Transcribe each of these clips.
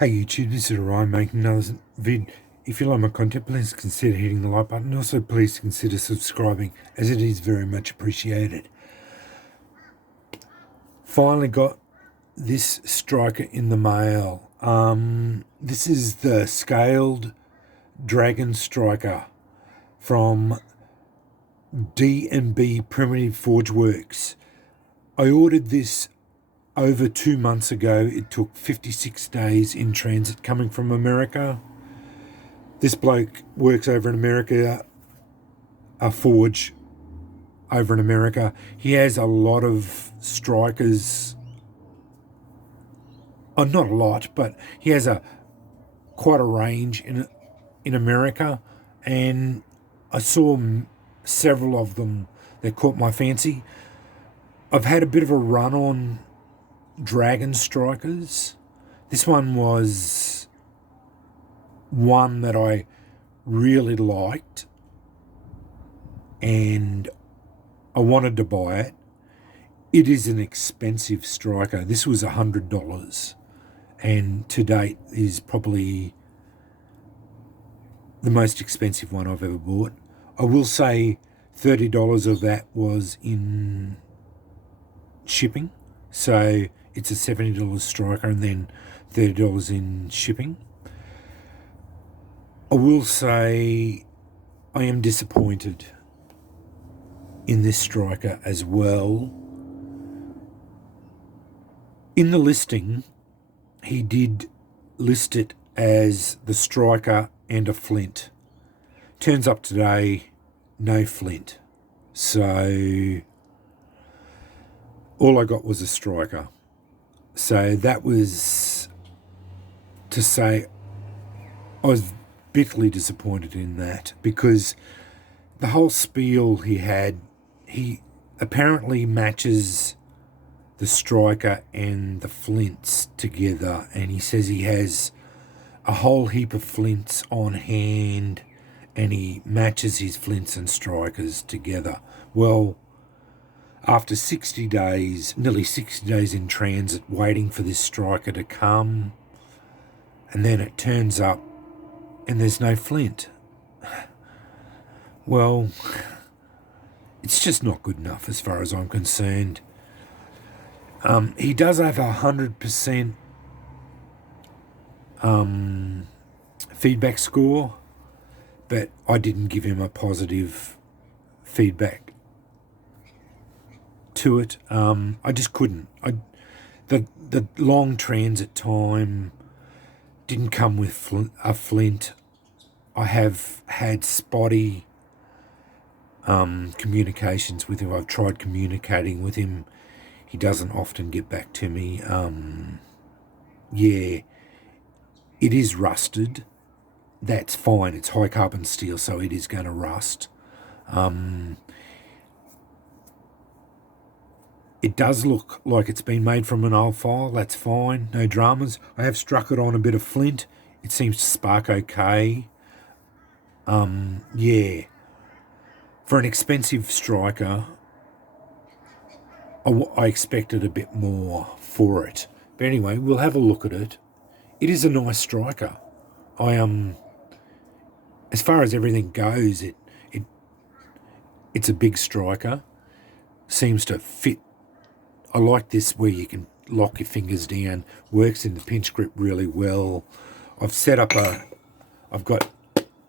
Hey YouTube, this is Ryan making another vid. If you like my content, please consider hitting the like button. Also, please consider subscribing, as it is very much appreciated. Finally got this striker in the mail. This is the scaled dragon striker from D&B Primitive ForgeWorks. I ordered this over 2 months ago. It took 56 days in transit coming from America. This bloke works over in America, a forge over in America. He has a lot of strikers. Oh, not a lot, but he has quite a range in America, and I saw several of them that caught my fancy. I've had a bit of a run on dragon strikers. This one was one that I really liked, and I wanted to buy it. It is an expensive striker. This was $100, and to date is probably the most expensive one I've ever bought. I will say $30 of that was in shipping, so it's a $70 striker and then $30 in shipping. I will say I am disappointed in this striker as well. In the listing, he did list it as the striker and a flint. Turns up today, no flint. So all I got was a striker. So that was to say I was bitterly disappointed in that, because the whole spiel he had, he apparently matches the striker and the flints together, and he says he has a whole heap of flints on hand and he matches his flints and strikers together. Well, after 60 days, nearly 60 days in transit waiting for this striker to come, and then it turns up and there's no flint. Well, it's just not good enough as far as I'm concerned. He does have 100% feedback score, but I didn't give him a positive feedback to it. I just couldn't. The long transit time didn't come with a flint. I have had spotty communications with him. I've tried communicating with him. He doesn't often get back to me. Yeah, it is rusted. That's fine. It's high carbon steel, so it is going to rust. It does look like it's been made from an old file. That's fine. No dramas. I have struck it on a bit of flint. It seems to spark okay. Yeah. For an expensive striker, I expected a bit more for it. But anyway, we'll have a look at it. It is a nice striker. As far as everything goes, it's a big striker. Seems to fit. I like this where you can lock your fingers down. Works in the pinch grip really well. I've got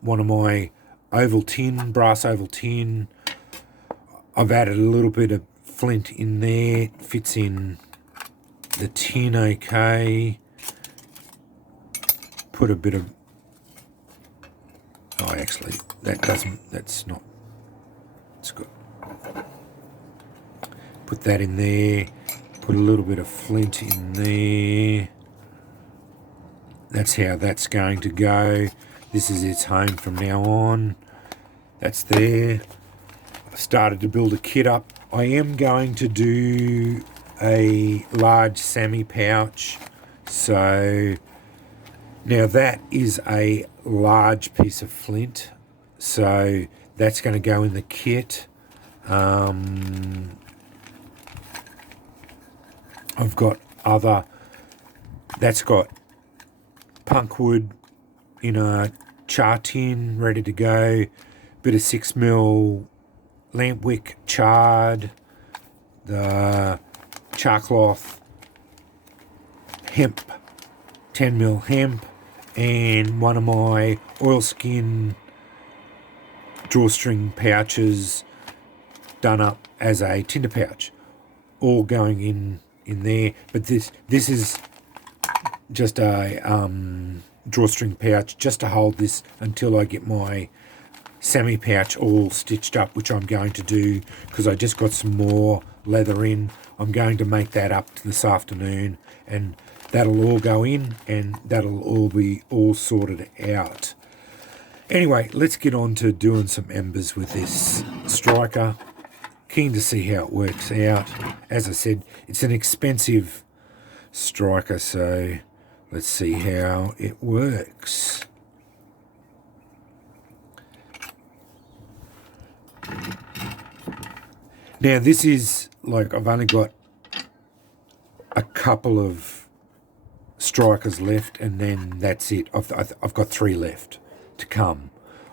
one of my brass oval tin. I've added a little bit of flint in there. It fits in the tin okay. Put a bit of... Oh, actually, that's not... It's good. Put that in there. Put a little bit of flint in there. That's how that's going to go. This is its home from now on. That's there. I've started to build a kit up. I am going to do a large sami pouch. So now that is a large piece of flint. So that's going to go in the kit. I've got that's got punk wood in a char tin, ready to go. Bit of 6mm lamp wick charred, the char cloth, hemp, 10mm hemp, and one of my oilskin drawstring pouches done up as a tinder pouch, all going in there. But this is just a drawstring pouch just to hold this until I get my sami pouch all stitched up, which I'm going to do because I just got some more leather in. I'm going to make that up this afternoon, and that'll all go in and that'll all be all sorted out. Anyway, let's get on to doing some embers with this striker. Keen to see how it works out. As I said, it's an expensive striker, so let's see how it works. Now this is like, I've only got a couple of strikers left, and then that's it. I've got 3 left to come.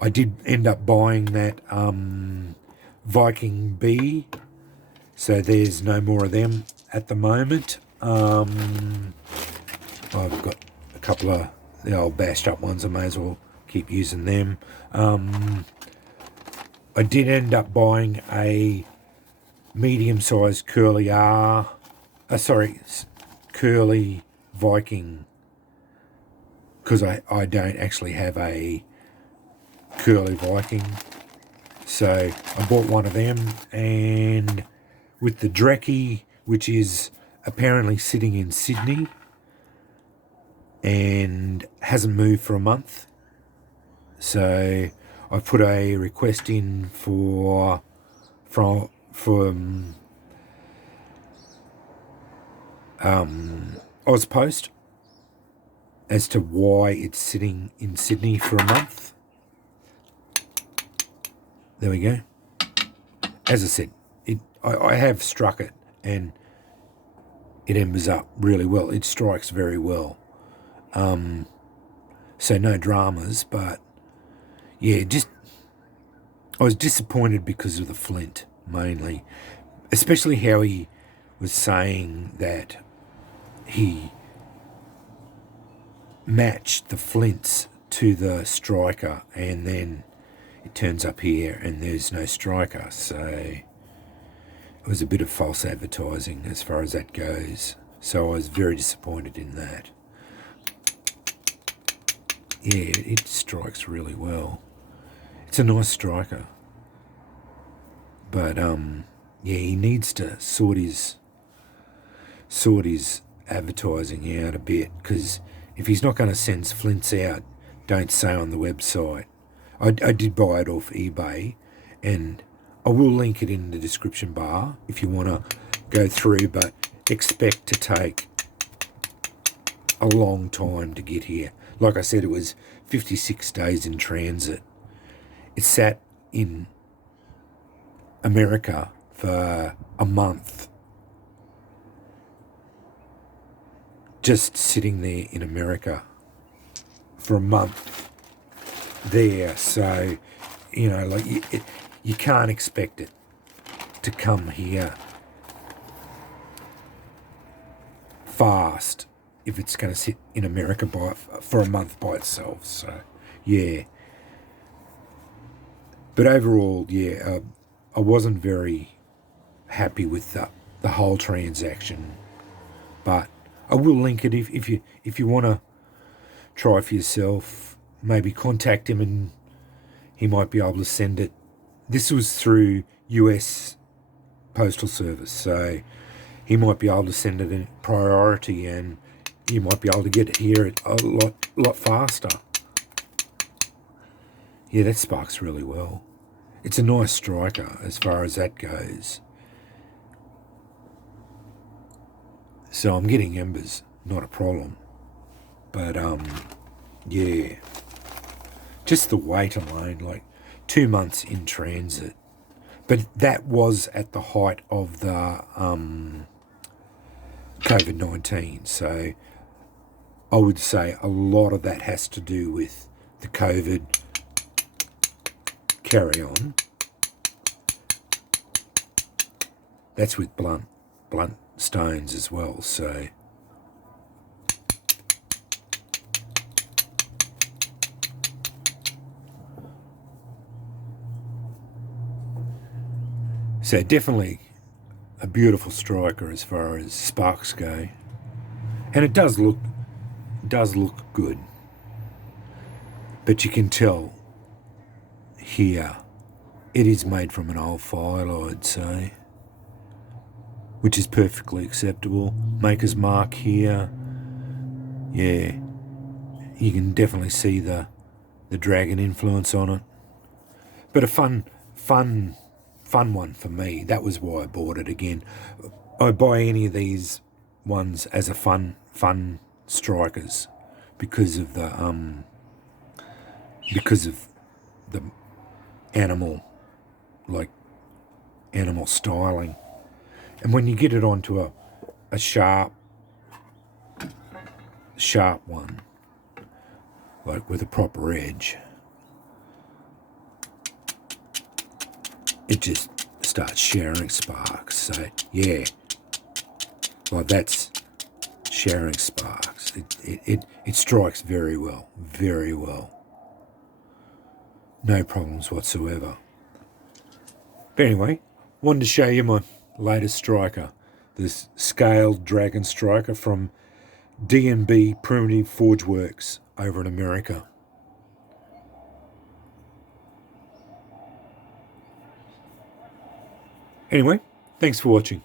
I did end up buying that Viking B, so there's no more of them at the moment. I've got a couple of the old bashed up ones. I may as well keep using them. I did end up buying a medium-sized curly curly Viking, because I don't actually have a curly Viking, so I bought one of them, and with the Dreckie, which is apparently sitting in Sydney and hasn't moved for a month, so I put a request in from Ozpost as to why it's sitting in Sydney for a month. There we go. As I said, I have struck it, and it embers up really well. It strikes very well. So no dramas, but yeah, I was disappointed because of the flint, mainly. Especially how he was saying that he matched the flints to the striker, and then it turns up here and there's no striker. So it was a bit of false advertising as far as that goes. So I was very disappointed in that. Yeah, it strikes really well. It's a nice striker. But yeah, he needs to sort his advertising out a bit, because if he's not going to send flints out, don't say on the website. I did buy it off eBay, and I will link it in the description bar if you want to go through, but expect to take a long time to get here. Like I said, it was 56 days in transit. It sat in America for a month, just sitting there in America for a month there. So, you know, like you can't expect it to come here fast if it's going to sit in America for a month by itself. So, yeah. But overall, yeah, I wasn't very happy with the whole transaction. But I will link it if you want to try for yourself. Maybe contact him and he might be able to send it. This was through US Postal Service, so he might be able to send it in priority, and you might be able to get it here a lot faster. Yeah, that sparks really well. It's a nice striker as far as that goes. So I'm getting embers, not a problem. But yeah, just the weight alone, like 2 months in transit. But that was at the height of the COVID-19. So I would say a lot of that has to do with the COVID carry on. That's with blunt stones as well, so definitely a beautiful striker as far as sparks go, and it does look good, but you can tell here it is made from an old file, I'd say, which is perfectly acceptable. Maker's mark here, yeah, you can definitely see the dragon influence on it, but a fun one for me. That was why I bought it again. I buy any of these ones as a fun strikers because of the animal styling, and when you get it onto a sharp one, like with a proper edge, it just starts sharing sparks. So yeah, like that's sharing sparks. It strikes very well, no problems whatsoever. But anyway, wanted to show you my latest striker, this scaled dragon striker from D&B Primitive ForgeWorks over in America. Anyway, thanks for watching.